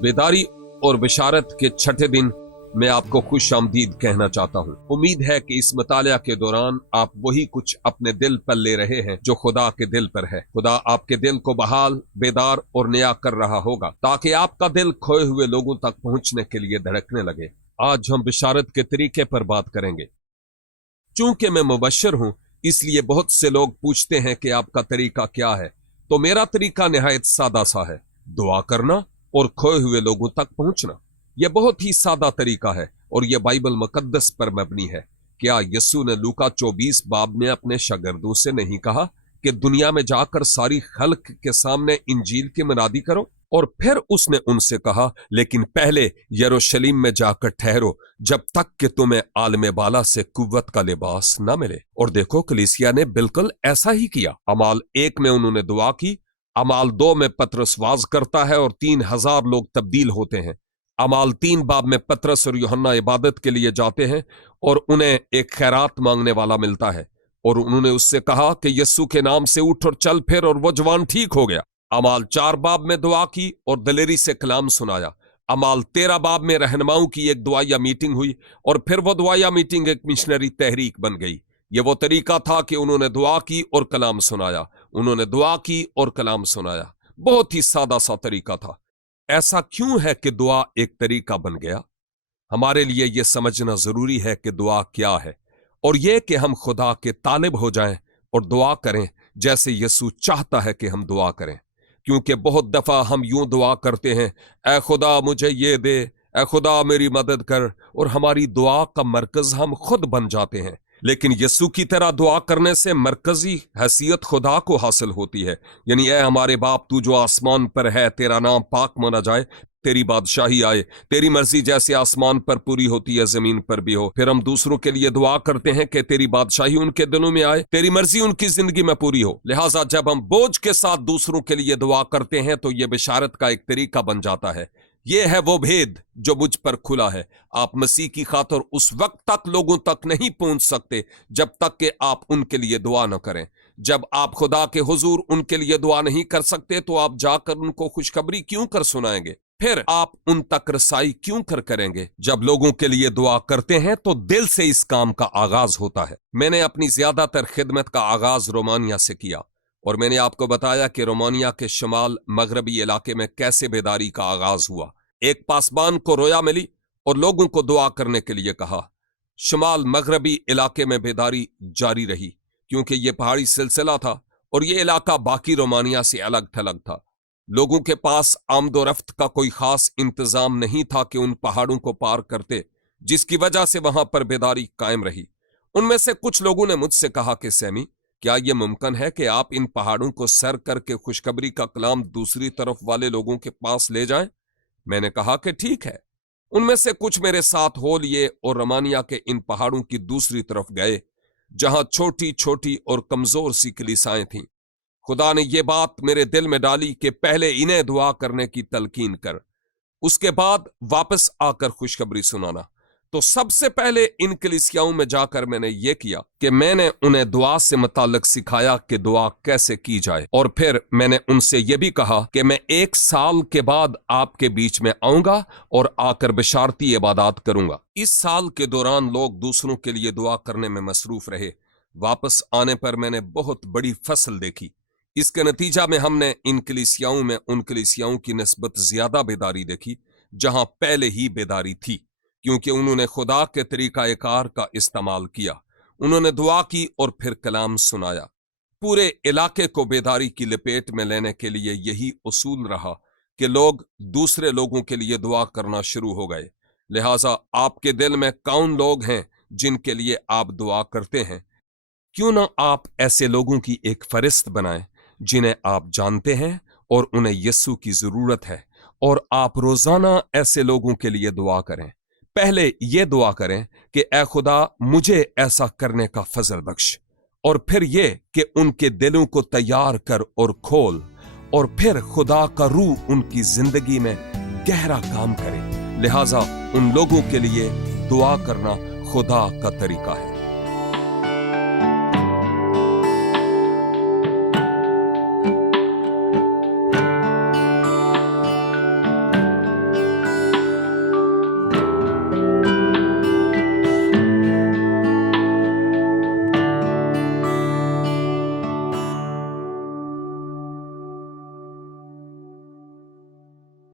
बेदारी और बिशारत के छठे दिन मैं आपको खुश आमदीद कहना चाहता हूँ। उम्मीद है कि इस मुतालिया के दौरान आप वही कुछ अपने दिल पर ले रहे हैं जो खुदा के दिल पर है। खुदा आपके दिल को बहाल, बेदार और नया कर रहा होगा ताकि आपका दिल खोए हुए लोगों तक पहुंचने के लिए धड़कने लगे। आज हम बिशारत के तरीके पर बात करेंगे। चूंकि मैं मुबश्शिर हूँ, इसलिए बहुत से लोग पूछते हैं कि आपका तरीका क्या है। तो मेरा तरीका निहायत सादा सा है, दुआ करना और खोए हुए लोगों तक पहुंचना। यह बहुत ही सादा तरीका है और यह बाइबल मुकद्दस पर मबनी है। क्या यीशु ने लूका 24 बाब में अपने शागिर्दों से नहीं कहा कि दुनिया में जाकर सारी खल्क के सामने इंजील की मुनादी करो? और फिर उसने उनसे कहा, लेकिन पहले यरूशलेम में जाकर ठहरो जब तक कि तुम्हें आलम बाला से कुव्वत का लिबास न मिले। और देखो, कलीसिया ने बिल्कुल ऐसा ही किया। अमाल 1 में उन्होंने दुआ की, अमाल 2 में पतरस वाज करता है और 3000 लोग तब्दील होते हैं। अमाल 3 बाब में पतरस और यूहन्ना इबादत के लिए जाते हैं और उन्हें एक खैरात मांगने वाला मिलता है और उन्होंने उससे कहा कि यीशु के नाम से उठ और चल फिर, और वो जवान ठीक हो गया। अमाल 4 बाब में दुआ की और दलेरी से कलाम सुनाया। अमाल 13 बाब में रहनुमाओं की एक दुआया मीटिंग हुई और फिर वो दुआया मीटिंग एक मिशनरी तहरीक बन गई। ये वो तरीका था कि उन्होंने दुआ की और कलाम सुनाया, उन्होंने दुआ की और कलाम सुनाया। बहुत ही सादा सा तरीका था। ऐसा क्यों है कि दुआ एक तरीका बन गया? हमारे लिए यह समझना जरूरी है कि दुआ क्या है, और यह कि हम खुदा के तालिब हो जाएं और दुआ करें जैसे यीशु चाहता है कि हम दुआ करें। क्योंकि बहुत दफा हम यूं दुआ करते हैं, ऐ खुदा मुझे ये दे, ऐ खुदा मेरी मदद कर, और हमारी दुआ का मरकज हम खुद बन जाते हैं। लेकिन यीशु की तरह दुआ करने से मरकजी हैसियत खुदा को हासिल होती है। यानी, ऐ हमारे बाप तू जो आसमान पर है, तेरा नाम पाक माना जाए, तेरी बादशाही आए, तेरी मर्जी जैसे आसमान पर पूरी होती है जमीन पर भी हो। फिर हम दूसरों के लिए दुआ करते हैं कि तेरी बादशाही उनके दिलों में आए, तेरी मर्जी उनकी जिंदगी में पूरी हो। लिहाजा जब हम बोझ के साथ दूसरों के लिए दुआ करते हैं तो यह बिशारत का एक तरीका बन जाता है। यह है वो भेद जो मुझ पर खुला है। आप मसीह की खातिर उस वक्त तक लोगों तक नहीं पहुंच सकते जब तक कि आप उनके लिए दुआ न करें। जब आप खुदा के हुजूर उनके लिए दुआ नहीं कर सकते तो आप जाकर उनको खुशखबरी क्यों कर सुनाएंगे? फिर आप उन तक रसाई क्यों करेंगे? जब लोगों के लिए दुआ करते हैं तो दिल से इस काम का आगाज होता है। मैंने अपनी ज्यादातर खिदमत का आगाज रोमानिया से किया और मैंने आपको बताया कि रोमानिया के शुमाल मगरबी इलाके में कैसे बेदारी का आगाज हुआ। एक पासबान को रोया मिली और लोगों को दुआ करने के लिए कहा। शुमाल मगरबी इलाके में बेदारी जारी रही क्योंकि यह पहाड़ी सिलसिला था और यह इलाका बाकी रोमानिया से अलग थलग था। लोगों के पास आमदोरफ्त का कोई खास इंतजाम नहीं था कि उन पहाड़ों को पार करते, जिसकी वजह से वहां पर बेदारी कायम रही। उनमें से कुछ लोगों ने मुझसे कहा कि सैमी, क्या यह मुमकिन है कि आप इन पहाड़ों को सर करके खुशखबरी का कलाम दूसरी तरफ वाले लोगों के पास ले जाएं? मैंने कहा कि ठीक है। उनमें से कुछ मेरे साथ हो लिए और रोमानिया के इन पहाड़ों की दूसरी तरफ गए जहां छोटी छोटी और कमजोर सी कलीसियाएं थीं। खुदा ने यह बात मेरे दिल में डाली कि पहले इन्हें दुआ करने की तलकीन कर, उसके बाद वापस आकर खुशखबरी सुनाना। तो सबसे पहले इन कलीसियाओं में जाकर मैंने यह किया कि मैंने उन्हें दुआ से मुताल्लिक सिखाया कि दुआ कैसे की जाए, और फिर मैंने उनसे यह भी कहा कि मैं 1 साल के बाद आपके बीच में आऊंगा और आकर बिशारती इबादत करूंगा। इस साल के दौरान लोग दूसरों के लिए दुआ करने में मसरूफ रहे। वापस आने पर मैंने बहुत बड़ी फसल देखी। इसके नतीजा में हमने इन कलीसियाओं में उन कलीसियाओं की निस्बत ज्यादा बेदारी देखी जहां पहले ही बेदारी थी, क्योंकि उन्होंने खुदा के तरीकाकार का इस्तेमाल किया। उन्होंने दुआ की और फिर कलाम सुनाया। पूरे इलाके को बेदारी की लपेट में लेने के लिए यही उसूल रहा कि लोग दूसरे लोगों के लिए दुआ करना शुरू हो गए। लिहाजा आपके दिल में कौन लोग हैं जिनके लिए आप दुआ करते हैं? क्यों ना आप ऐसे लोगों की एक फहरिस्त बनाएं जिन्हें आप जानते हैं और उन्हें यीशु की जरूरत है, और आप रोजाना ऐसे लोगों के लिए दुआ करें। पहले यह दुआ करें कि ऐ खुदा मुझे ऐसा करने का फजल बख्श, और फिर यह कि उनके दिलों को तैयार कर और खोल, और फिर खुदा का रूह उनकी जिंदगी में गहरा काम करे। लिहाजा उन लोगों के लिए दुआ करना खुदा का तरीका है।